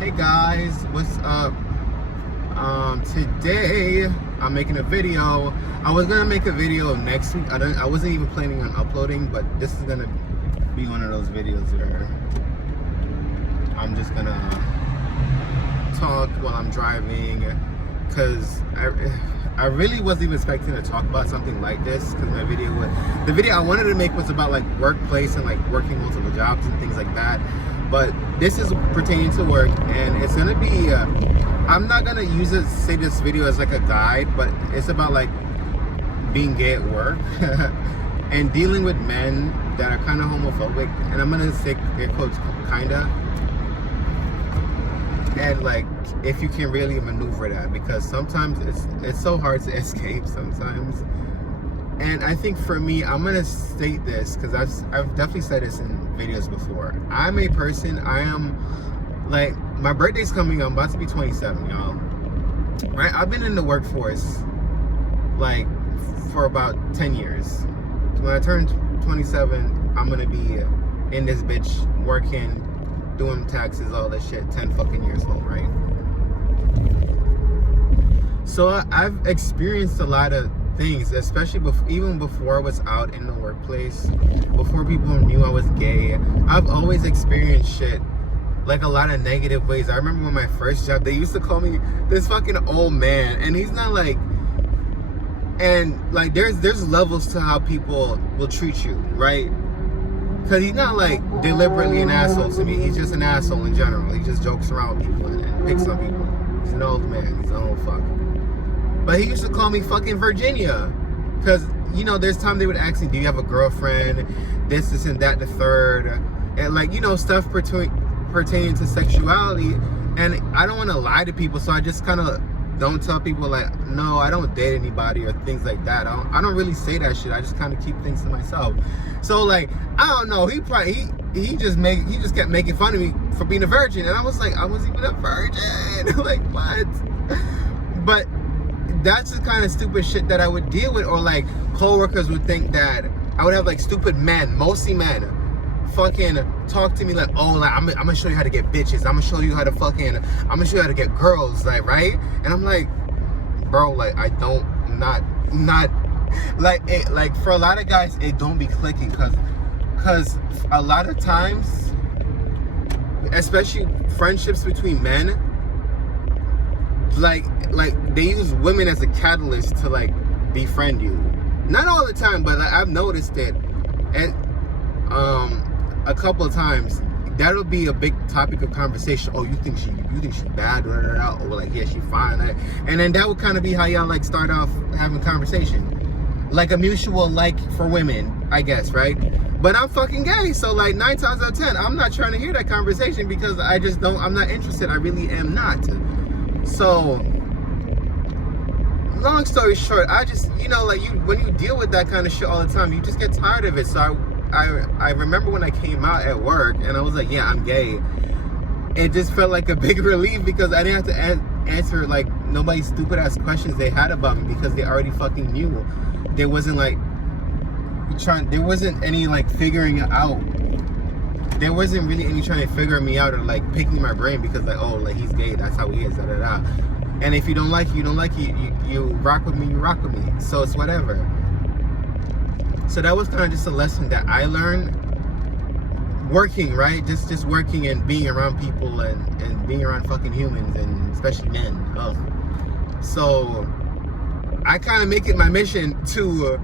Hey guys, what's up? Today I'm making a video. I was gonna make a video next week. I wasn't even planning on uploading, but this is gonna be one of those videos where I'm just gonna talk while I'm driving, because I really wasn't even expecting to talk about something like this, because the video I wanted to make was about like workplace and like working multiple jobs and things like that. But this is pertaining to work, and it's gonna be I'm not gonna say this video as like a guide, but it's about like being gay at work and dealing with men that are kind of homophobic, and I'm gonna say air quotes kinda, and like if you can really maneuver that, because sometimes it's so hard to escape sometimes. And I think for me, I'm gonna state this because I've definitely said this in videos before. I'm a person, I am like, my birthday's coming, I'm about to be 27, y'all. Right? I've been in the workforce like for about 10 years. When I turn 27, I'm gonna be in this bitch working, doing taxes, all that shit, 10 fucking years old, right? So I've experienced a lot of things, especially even before I was out in the workplace, before people knew I was gay. I've always experienced shit like a lot of negative ways. I remember when my first job, they used to call me this fucking old man, and he's not like, and like there's levels to how people will treat you, right? Because he's not like deliberately an asshole to me. He's just an asshole in general. He just jokes around with people and picks on people. He's an old man. He's an old fuck. But he used to call me fucking Virginia, because, you know, there's time they would ask me, do you have a girlfriend, this and that, the third, and like, you know, stuff pertaining to sexuality. And I don't want to lie to people, so I just kind of don't tell people like, no, I don't date anybody or things like that. I don't really say that shit. I just kind of keep things to myself. So like, I don't know, he just kept making fun of me for being a virgin, and I was like, I wasn't even a virgin. Like, what? But that's the kind of stupid shit that I would deal with. Or like coworkers would think that I would have like stupid men, mostly men, fucking talk to me like, oh, like I'm gonna show you how to get bitches, I'm gonna show you how to get girls, like, right? And I'm like, bro, like I don't, not like it, like for a lot of guys it don't be clicking, because a lot of times, especially friendships between men, like they use women as a catalyst to like befriend you. Not all the time, but like, I've noticed it, and a couple of times that'll be a big topic of conversation. Oh, you think she bad, or like, yeah, she fine, and then that would kind of be how y'all like start off having conversation, like a mutual like for women, I guess, right? But I'm fucking gay, so like 9 times out of 10 I'm not trying to hear that conversation, because I'm not interested. I really am not. So, long story short, I just, you know, like when you deal with that kind of shit all the time, you just get tired of it. So I remember when I came out at work and I was like, yeah, I'm gay. It just felt like a big relief, because I didn't have to answer like nobody's stupid ass questions they had about me, because they already fucking knew. There wasn't any like figuring it out. There wasn't really any trying to figure me out or like picking my brain, because like, oh, like he's gay, that's how he is, da da da. And if you don't like it, you don't like it. You rock with me, you rock with me. So it's whatever. So that was kind of just a lesson that I learned working, right? Just working and being around people and being around fucking humans, and especially men. So I kind of make it my mission to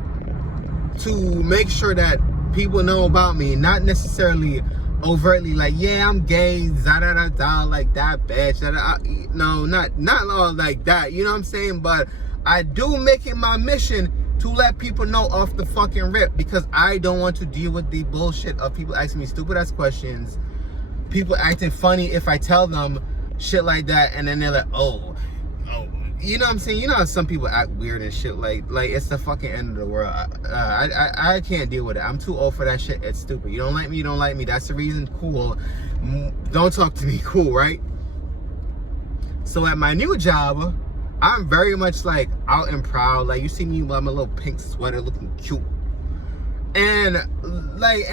make sure that people know about me, not necessarily overtly like, yeah, I'm gay, da da da da, like that bitch, da, da, no, not all like that, you know what I'm saying? But I do make it my mission to let people know off the fucking rip, because I don't want to deal with the bullshit of people asking me stupid ass questions, people acting funny if I tell them shit like that, and then they're like, oh, you know what I'm saying? You know how some people act weird and shit, like it's the fucking end of the world. I can't deal with it. I'm too old for that shit. It's stupid. You don't like me, you don't like me. That's the reason. Cool. Don't talk to me. Cool, right? So at my new job, I'm very much like out and proud. Like you see me with my little pink sweater looking cute. And like,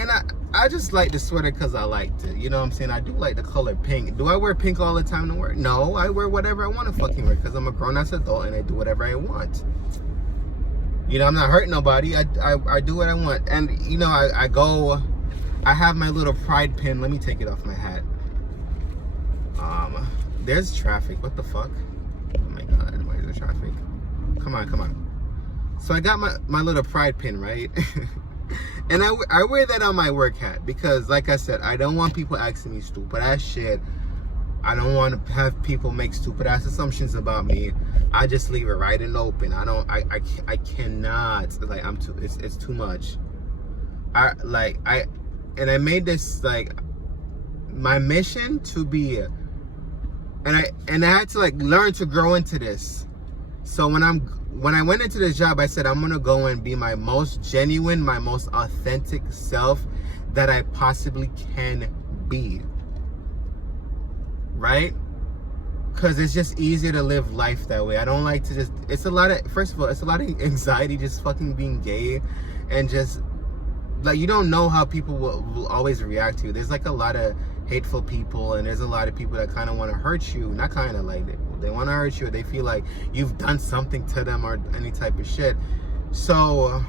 I just like the sweater because I liked it. You know what I'm saying? I do like the color pink. Do I wear pink all the time to work? No, I wear whatever I want to fucking wear because I'm a grown-ass adult and I do whatever I want. You know, I'm not hurting nobody. I do what I want. And, you know, I have my little pride pin. Let me take it off my hat. There's traffic. What the fuck? Oh my God, why is there traffic? Come on. So I got my little pride pin, right? And I wear that on my work hat because, like I said, I don't want people asking me stupid ass shit. I don't want to have people make stupid ass assumptions about me. I just leave it right and open. I cannot, like, it's too much. I made this, like, my mission to be, and I had to, like, learn to grow into this. So when I went into this job, I said, I'm going to go and be my most genuine, my most authentic self that I possibly can be. Right? Because it's just easier to live life that way. I don't like to it's a lot of anxiety just fucking being gay. And just, like, you don't know how people will always react to you. There's, like, a lot of hateful people, and there's a lot of people that kind of want to hurt you. Not kind of, like, they want to hurt you, or they feel like you've done something to them or any type of shit. So,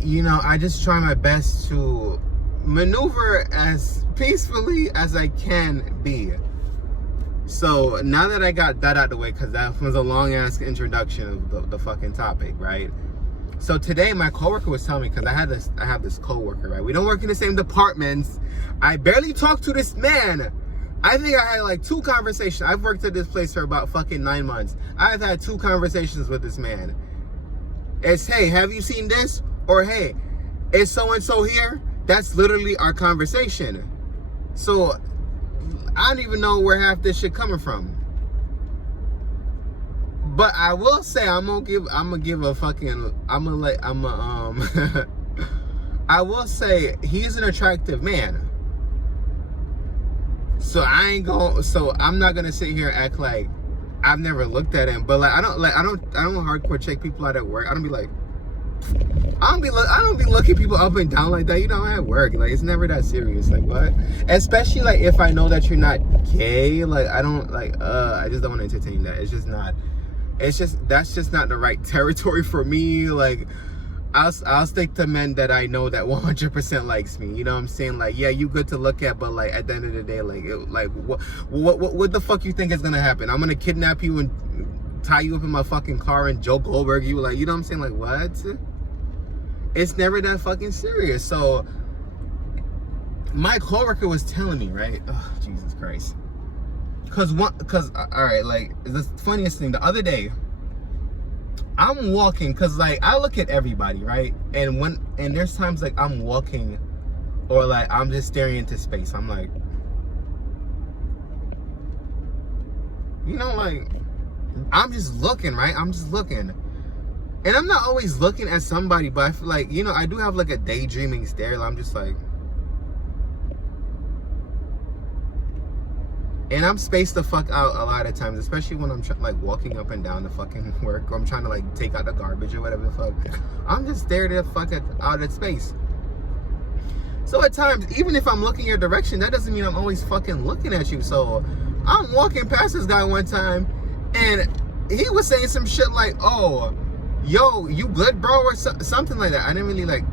you know, I just try my best to maneuver as peacefully as I can be. So now that I got that out of the way, because that was a long ass introduction of the fucking topic, right? So today my coworker was telling me, because I have this coworker, right? We don't work in the same departments. I barely talk to this man. I think I had like 2 conversations. I've worked at this place for about fucking 9 months. I've had 2 conversations with this man. It's, hey, have you seen this? Or, hey, is so-and-so here? That's literally our conversation. So I don't even know where half this shit coming from. But I will say I will say he's an attractive man. So I'm not gonna sit here and act like I've never looked at him. But, like, I don't hardcore check people out at work. I don't be looking people up and down like that. You know, at work, like, it's never that serious. Like, what? Especially, like, if I know that you're not gay, like, I just don't want to entertain that. That's just not the right territory for me. Like, I'll stick to men that I know that 100% likes me. You know what I'm saying? Like, yeah, you good to look at, but, like, at the end of the day, what the fuck you think is gonna happen? I'm gonna kidnap you and tie you up in my fucking car and Joe Goldberg you, like, you know what I'm saying? Like, what? It's never that fucking serious. So my coworker was telling me, right? Oh, Jesus Christ. Cause all right, like, the funniest thing, the other day I'm walking, cause, like, I look at everybody, right? And there's times, like, I'm walking or, like, I'm just staring into space. I'm like, you know, like, I'm just looking, right? I'm just looking. And I'm not always looking at somebody, but I feel like, you know, I do have, like, a daydreaming stare. I'm just like, and I'm spaced the fuck out a lot of times, especially when I'm like walking up and down the fucking work, or I'm trying to, like, take out the garbage or whatever the fuck. I'm just staring the fuck out at space. So at times, even if I'm looking your direction, that doesn't mean I'm always fucking looking at you. So I'm walking past this guy one time, and he was saying some shit like, oh, yo, you good, bro? Or something like that. I didn't really, like,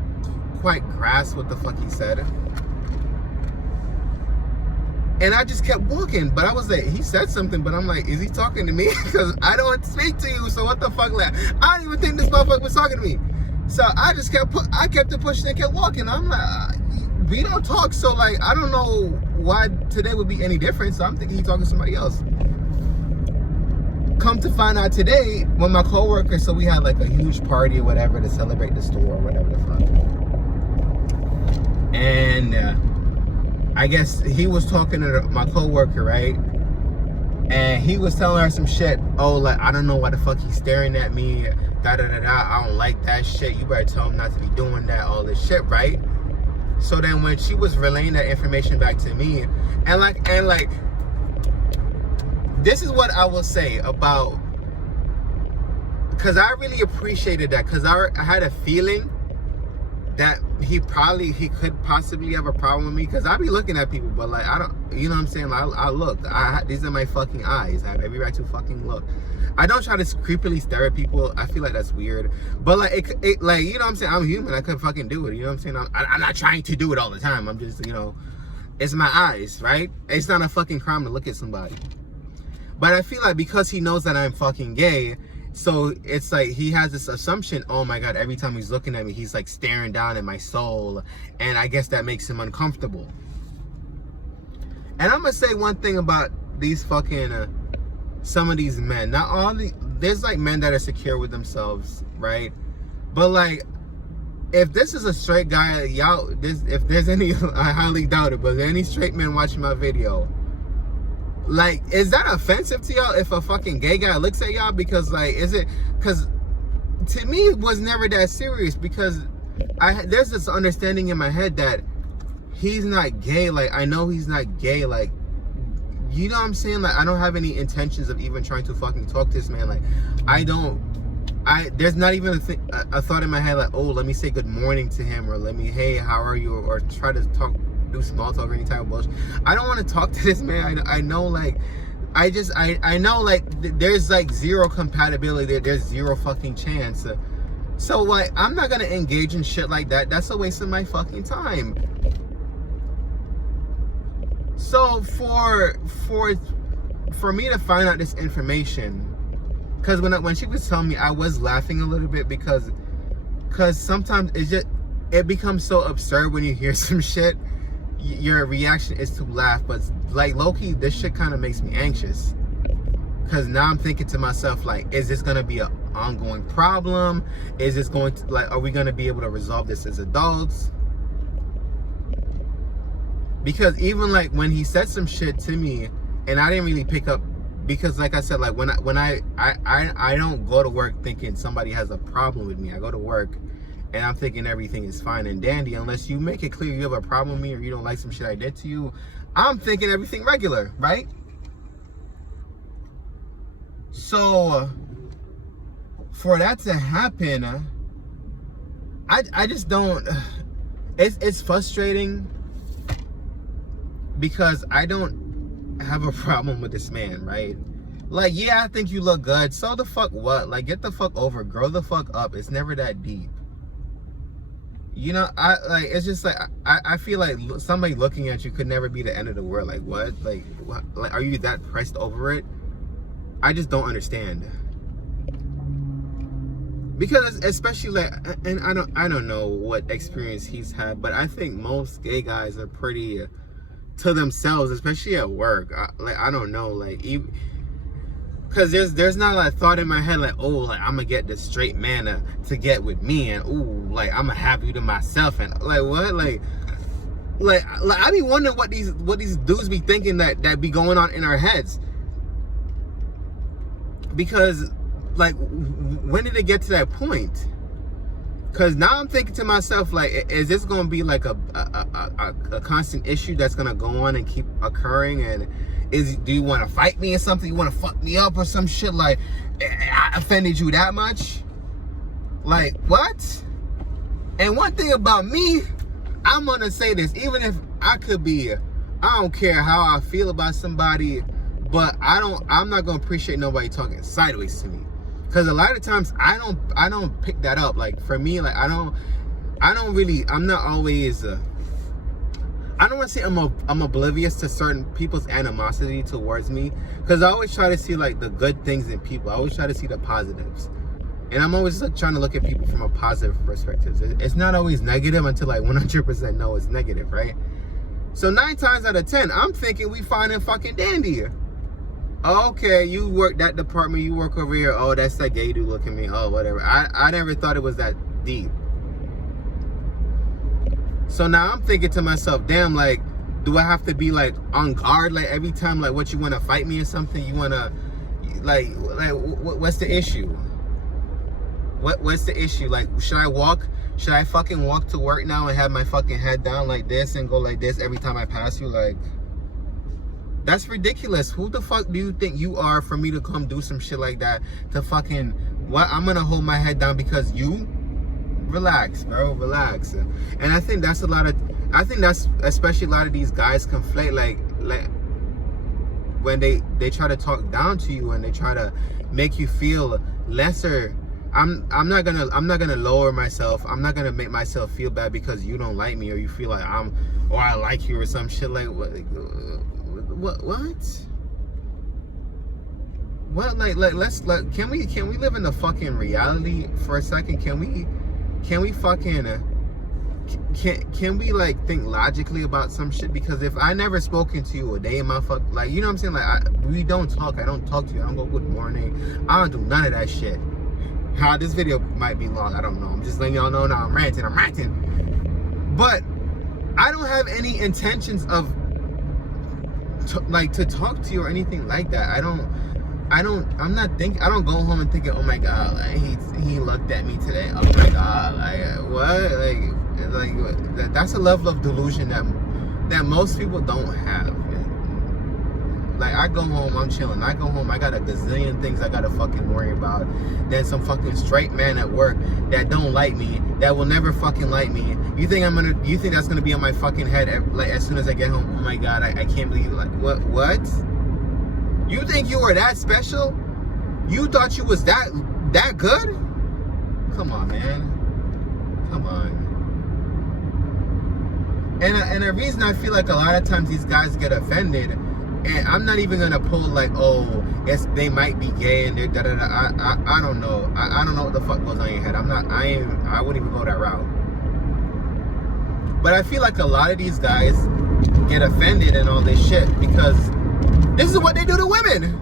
quite grasp what the fuck he said. And I just kept walking, but I was like, he said something, but I'm like, is he talking to me? Because I don't speak to you, so what the fuck? Like, I don't even think this motherfucker was talking to me. So I just kept it pushing and kept walking. I'm like, we don't talk, so, like, I don't know why today would be any different. So I'm thinking he's talking to somebody else. Come to find out today, when my coworker, so we had, like, a huge party or whatever to celebrate the store or whatever the fuck. And I guess he was talking to my coworker, right? And he was telling her some shit. Oh, like, I don't know why the fuck he's staring at me. Da da da da. I don't like that shit. You better tell him not to be doing that. All this shit, right? So then when she was relaying that information back to me, and like, this is what I will say about, because I really appreciated that, because I had a feeling that he could possibly have a problem with me, because I be looking at people, but like I don't, you know what I'm saying, like, I look, these are my fucking eyes, I have every right to fucking look. I don't try to creepily stare at people. I feel like that's weird, but like it like, you know what I'm saying, I'm human, I could fucking do it, you know what I'm saying. I'm not trying to do it all the time. I'm just, you know, it's my eyes, right? It's not a fucking crime to look at somebody. But I feel like because he knows that I'm fucking gay, so it's like he has this assumption, oh my god, every time he's looking at me, he's like staring down at my soul, and I guess that makes him uncomfortable. And I'm gonna say one thing about these fucking some of these men. Not all there's like men that are secure with themselves, right? But like, if this is a straight guy, y'all, if there's any, I highly doubt it, but any straight men watching my video, like, is that offensive to y'all if a fucking gay guy looks at y'all? Because like, is it, because to me it was never that serious, because there's this understanding in my head that he's not gay. Like, I know he's not gay, like, you know what I'm saying? Like, I don't have any intentions of even trying to fucking talk to this man. Like, there's not even a thought in my head like, oh, let me say good morning to him, or let me, hey, how are you, or try to do small talk or any type of bullshit. I don't want to talk to this man. I know, like, I know, like, there's like zero compatibility. There's zero fucking chance. So like, I'm not gonna engage in shit like that. That's a waste of my fucking time. So for me to find out this information, because when she was telling me, I was laughing a little bit, because sometimes it becomes so absurd when you hear some shit. Your reaction is to laugh, but like, low-key, this shit kind of makes me anxious, because now I'm thinking to myself, like, is this gonna be an ongoing problem? Is this going to, like, are we gonna be able to resolve this as adults? Because even like when he said some shit to me and I didn't really pick up, because like I said, like, when I don't go to work thinking somebody has a problem with me. I go to work and I'm thinking everything is fine and dandy, unless you make it clear you have a problem with me or you don't like some shit I did to you. I'm thinking everything regular, right? So for that to happen, I just don't, it's frustrating, because I don't have a problem with this man, right? Like, yeah, I think you look good. So the fuck what? Like, get the fuck over it. Grow the fuck up. It's never that deep. You know, it's just like, I feel like somebody looking at you could never be the end of the world. Like, what? Like, are you that pressed over it? I just don't understand. Because especially like, and I don't know what experience he's had, but I think most gay guys are pretty to themselves, especially at work. I don't know, like, because there's not a thought in my head like, oh, like, I'm gonna get this straight man to get with me, and ooh, like, I'm gonna have you to myself, and like, what, like I be wondering what these dudes be thinking that be going on in our heads. Because like, when did it get to that point? Because now I'm thinking to myself, like, is this going to be like a constant issue that's going to go on and keep occurring? And do you want to fight me or something? You want to fuck me up or some shit? Like, I offended you that much? Like, what? And one thing about me, I'm going to say this, even if I could be, I don't care how I feel about somebody, but I'm not going to appreciate nobody talking sideways to me. Because a lot of times I don't pick that up. Like, for me, like, I'm not always, I don't want to say I'm oblivious to certain people's animosity towards me. Because I always try to see, like, the good things in people. I always try to see the positives. And I'm always, like, trying to look at people from a positive perspective. It's not always negative until, like, 100% know it's negative, right? So 9 times out of 10, I'm thinking we fine and fucking dandy. Okay, you work that department, you work over here. Oh, that's that gay dude looking at me. Oh, whatever. I never thought it was that deep. So now I'm thinking to myself, damn, like, do I have to be like on guard, like, every time, like, what, you want to fight me or something? You want to, like what's the issue? What's the issue? Like, should I fucking walk to work now and have my fucking head down like this and go like this every time I pass you? Like, that's ridiculous. Who the fuck do you think you are for me to come do some shit like that? To fucking, what? I'm gonna hold my head down because you? relax, bro, relax. And I think that's especially a lot of these guys conflate, like when they try to talk down to you and they try to make you feel lesser. I'm not gonna lower myself. I'm not gonna make myself feel bad because you don't like me or you feel like I like you or some shit. Like what? What? Like can we live in the fucking reality for a second? Can we like think logically about some shit? Because if I never spoken to you a day in my like, you know what I'm saying? Like we don't talk. I don't talk to you. I don't go good morning. I don't do none of that shit. How this video might be long, I don't know. I'm just letting y'all know now. I'm ranting. But I don't have any intentions of to talk to you or anything like that. I don't go home and thinking, oh my god, like, he looked at me today. Oh my god, like what? Like that's a level of delusion that most people don't have. Like I go home, I'm chilling. I go home, I got a gazillion things I gotta fucking worry about. Then some fucking straight man at work that don't like me, that will never fucking like me. You think that's gonna be on my fucking head like as soon as I get home? Oh my god, I can't believe like what? You think you were that special? You thought you was that good? Come on, man. Come on. And the reason I feel like a lot of times these guys get offended. And I'm not even gonna pull like, oh, yes, they might be gay and they're da da da. I don't know. I don't know what the fuck goes on in your head. I wouldn't even go that route. But I feel like a lot of these guys get offended and all this shit because this is what they do to women.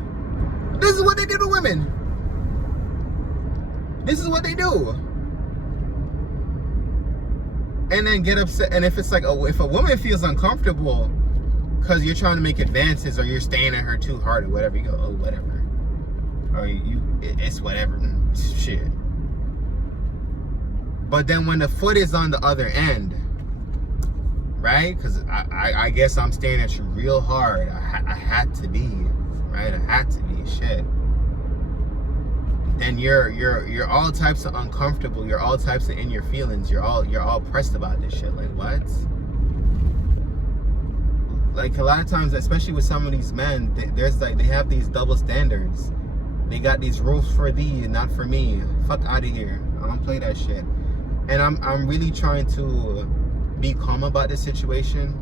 This is what they do to women. This is what they do. And then get upset. And if it's like, if a woman feels uncomfortable because you're trying to make advances or you're staying at her too hard or whatever, you go, oh, whatever. Or it's whatever. Shit. But then when the foot is on the other end, right? Because I guess I'm staying at you real hard. I had to be, right? I had to be, shit. Then you're all types of uncomfortable. You're all types of in your feelings. You're all pressed about this shit. Like, what? Like a lot of times, especially with some of these men, they have these double standards. They got these rules for thee and not for me. Fuck out of here. I don't play that shit. And I'm really trying to be calm about this situation.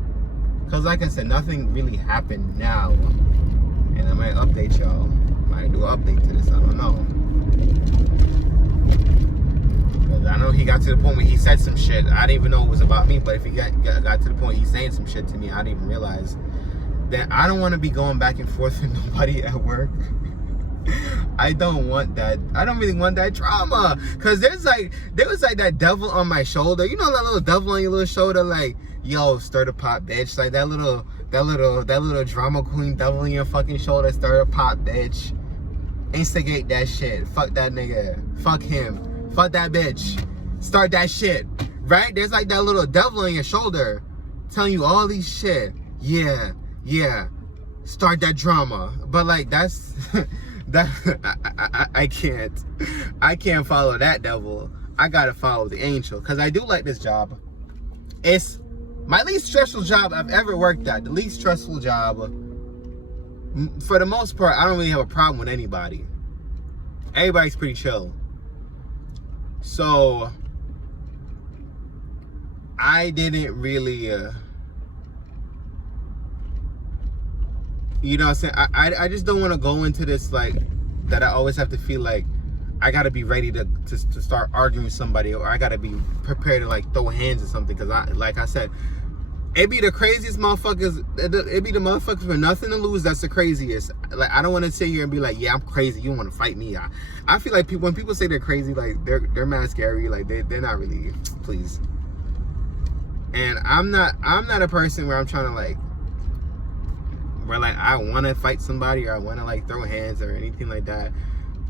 Cause like I said, nothing really happened now. And I might update y'all. Might do an update to this. I don't know. Cause I know he got to the point where he said some shit. I didn't even know it was about me, but if he got to the point he's saying some shit to me, I didn't even realize that. I don't want to be going back and forth with nobody at work. I don't want that. I don't really want that drama. Cause there was like that devil on my shoulder. You know that little devil on your little shoulder, like, yo, stir the pot, bitch. Like that little drama queen devil on your fucking shoulder, stir the pot, bitch. Instigate that shit. Fuck that nigga. Fuck him. Fuck that bitch. Start that shit. Right? There's like that little devil on your shoulder telling you all these shit. Yeah. Start that drama. But like that's I can't follow that devil. I gotta follow the angel. Cause I do like this job. It's my least stressful job I've ever worked at. The least stressful job. For the most part, I don't really have a problem with anybody. Everybody's pretty chill. So I didn't really you know what I'm saying? I just don't want to go into this like that. I always have to feel like I gotta be ready to start arguing with somebody, or I gotta be prepared to like throw hands or something. Cause like I said, it be the craziest motherfuckers. It be the motherfuckers with nothing to lose. That's the craziest. Like I don't want to sit here and be like, yeah, I'm crazy. You want to fight me? I feel like when people say they're crazy, like they're mad scary. Like they're not really. Please. And I'm not a person where I'm trying to like, where like I want to fight somebody or I want to like throw hands or anything like that.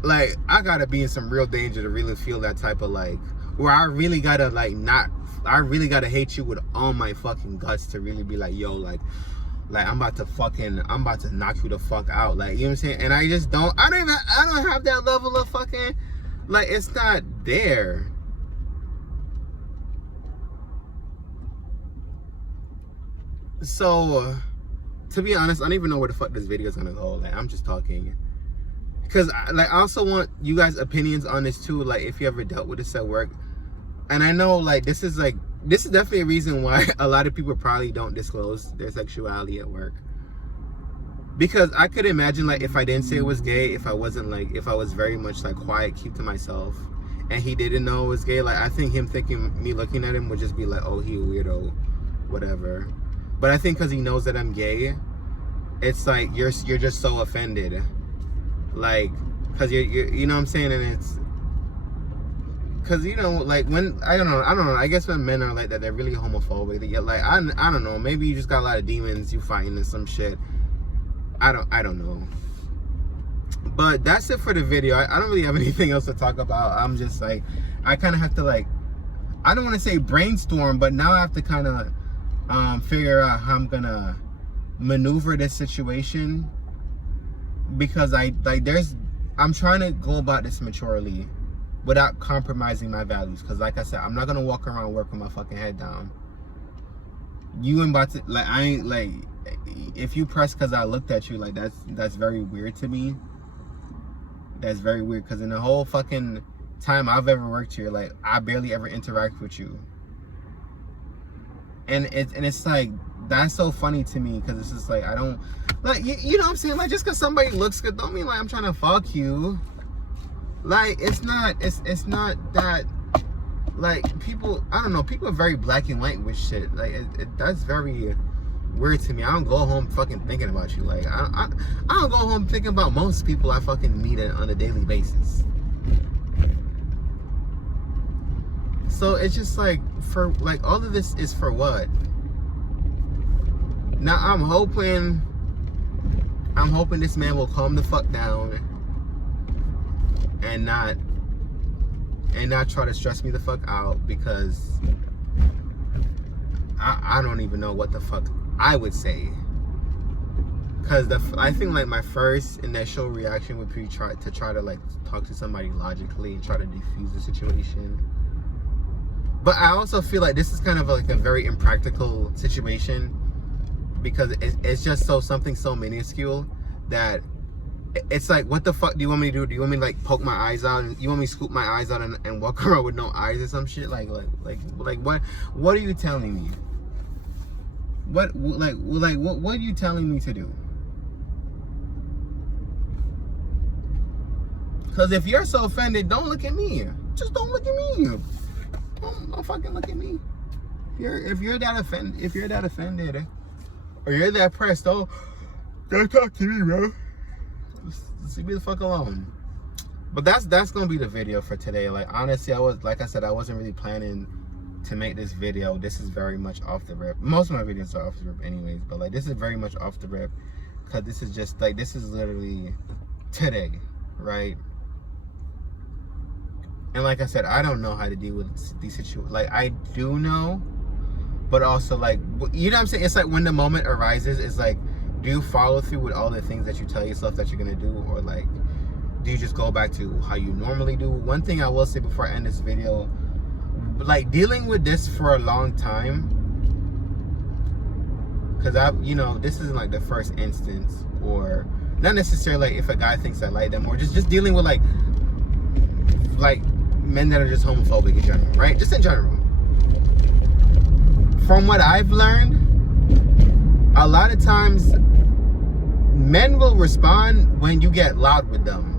Like I gotta be in some real danger to really feel that type of like, where I really gotta like I really gotta hate you with all my fucking guts to really be like, yo, like I'm about to knock you the fuck out. Like, you know what I'm saying? And I don't have that level of fucking, like, it's not there. So, to be honest, I don't even know where the fuck this video is gonna go. Like, I'm just talking. Because, like, I also want you guys' opinions on this, too. Like, if you ever dealt with this at work. And I know, like, this is definitely a reason why a lot of people probably don't disclose their sexuality at work. Because I could imagine, like, if I didn't say it was gay, if I wasn't, like, if I was very much, like, quiet, keep to myself, and he didn't know it was gay, like, I think me looking at him would just be like, oh, he a weirdo, whatever. But I think because he knows that I'm gay, it's like, you're just so offended. Like, because you know what I'm saying? And it's, because, you know, like, when, I don't know, I guess when men are like that, they're really homophobic. They get, like, I don't know, maybe you just got a lot of demons you fighting and some shit. I don't know. But that's it for the video. I don't really have anything else to talk about. I'm just like, I kind of have to, like, I don't want to say brainstorm, but now I have to kind of figure out how I'm gonna maneuver this situation, because I'm trying to go about this maturely without compromising my values. Because like I said, I'm not gonna walk around work with my fucking head down. You ain't about to, like, I ain't, like, if you press because I looked at you, like, that's very weird to me. That's very weird, because in the whole fucking time I've ever worked here, like, I barely ever interact with you. And it's like, that's so funny to me, because it's just like, I don't, like, you know what I'm saying? Like, just because somebody looks good don't mean, like, I'm trying to fuck you. Like, it's not that, like, people, I don't know, people are very black and white with shit. Like, that's very weird to me. I don't go home fucking thinking about you. Like, I don't go home thinking about most people I fucking meet on a daily basis. So it's just like, for, like, all of this is for what? Now I'm hoping this man will calm the fuck down and not try to stress me the fuck out, because I don't even know what the fuck I would say. Because I think, like, my first initial reaction would be try to like talk to somebody logically and try to defuse the situation. But I also feel like this is kind of like a very impractical situation, because it's just something so minuscule that it's like, what the fuck do you want me to do? Do you want me to, like, poke my eyes out? You want me to scoop my eyes out and walk around with no eyes or some shit? Like what are you telling me? What are you telling me to do? Because if you're so offended, don't look at me. Just don't look at me. Don't fucking look at me. If you're that offended, or you're that pressed, don't talk to me, bro. Just leave me the fuck alone. But that's gonna be the video for today. Like, honestly, like I said, I wasn't really planning to make this video. This is very much off the rip. Most of my videos are off the rip anyways, but, like, this is very much off the rip, because this is just, like, this is literally today, right? And like I said, I don't know how to deal with these situations. Like, I do know, but also, like, you know what I'm saying? It's like, when the moment arises, it's like, do you follow through with all the things that you tell yourself that you're gonna do, or, like, do you just go back to how you normally do? One thing I will say before I end this video, like, dealing with this for a long time, because you know, this isn't like the first instance, or not necessarily like if a guy thinks I like them, or just dealing with like men that are just homophobic in general, right? Just in general. From what I've learned, a lot of times men will respond when you get loud with them,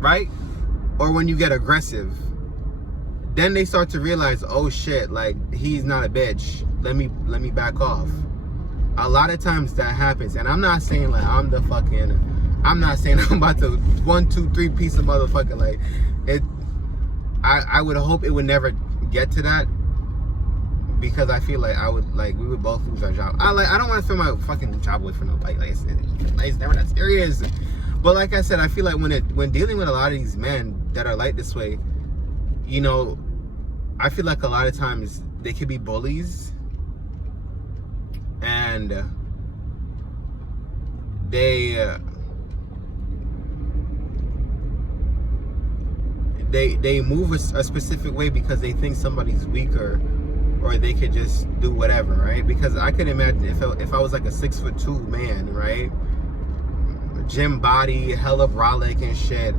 right? Or when you get aggressive. Then they start to realize, oh shit, like, he's not a bitch. Let me back off. A lot of times that happens, and I'm not saying like I'm not saying I'm about to 1, 2, 3 piece of motherfucker, like it. I would hope it would never get to that, because I feel like we would both lose our job. I don't want to throw my fucking job away for nobody. Like, it's never that serious. But like I said, I feel like when dealing with a lot of these men that are like this way, you know, I feel like a lot of times they could be bullies, and they move a specific way because they think somebody's weaker, or they could just do whatever, right? Because I could imagine if I was like a 6'2" man, right? Gym body, hella brolic and shit,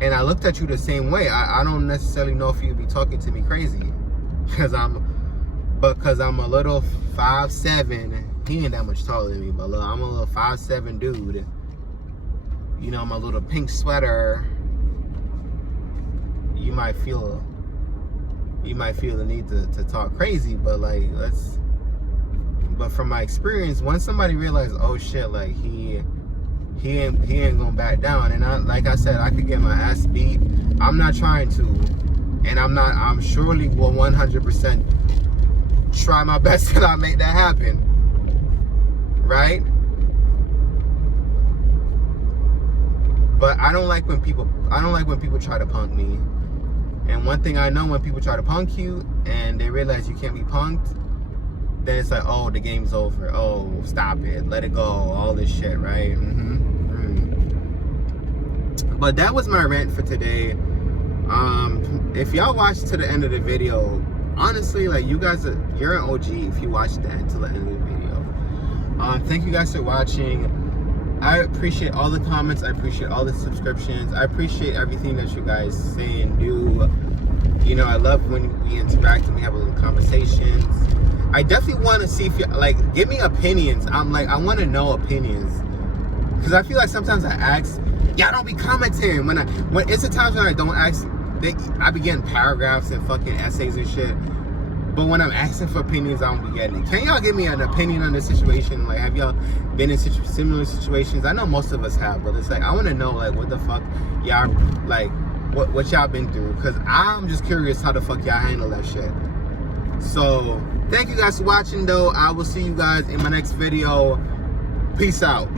and I looked at you the same way, I don't necessarily know if you'd be talking to me crazy. Because I'm a little 5'7". He ain't that much taller than me, but look, I'm a little 5'7" dude. You know, my little pink sweater. You might feel the need to talk crazy, but like, but from my experience, once somebody realizes, oh shit, like he ain't gonna back down, and like I said, I could get my ass beat. I'm not trying to, and I'm surely will 100% try my best till I make that happen, right? But I don't like when people try to punk me. And one thing I know, when people try to punk you and they realize you can't be punked, then it's like, oh, the game's over. Oh, stop it, let it go, all this shit, right? But that was my rant for today. If y'all watched to the end of the video, honestly, like, you're an OG if you watched that until the end of the video. Thank you guys for watching. I appreciate all the comments. I appreciate all the subscriptions. I appreciate everything that you guys say and do. You know, I love when we interact and we have a little conversations. I definitely want to see if you like, give me opinions. I want to know opinions, because I feel like sometimes I ask, y'all don't be commenting. When it's the times when I don't ask, I be getting paragraphs and fucking essays and shit. But when I'm asking for opinions, I don't be getting it. Can y'all give me an opinion on this situation? Like, have y'all been in similar situations? I know most of us have, but it's like, I want to know, like, what the fuck y'all, like, what y'all been through, because I'm just curious how the fuck y'all handle that shit. So thank you guys for watching, though. I will see you guys in my next video. Peace out.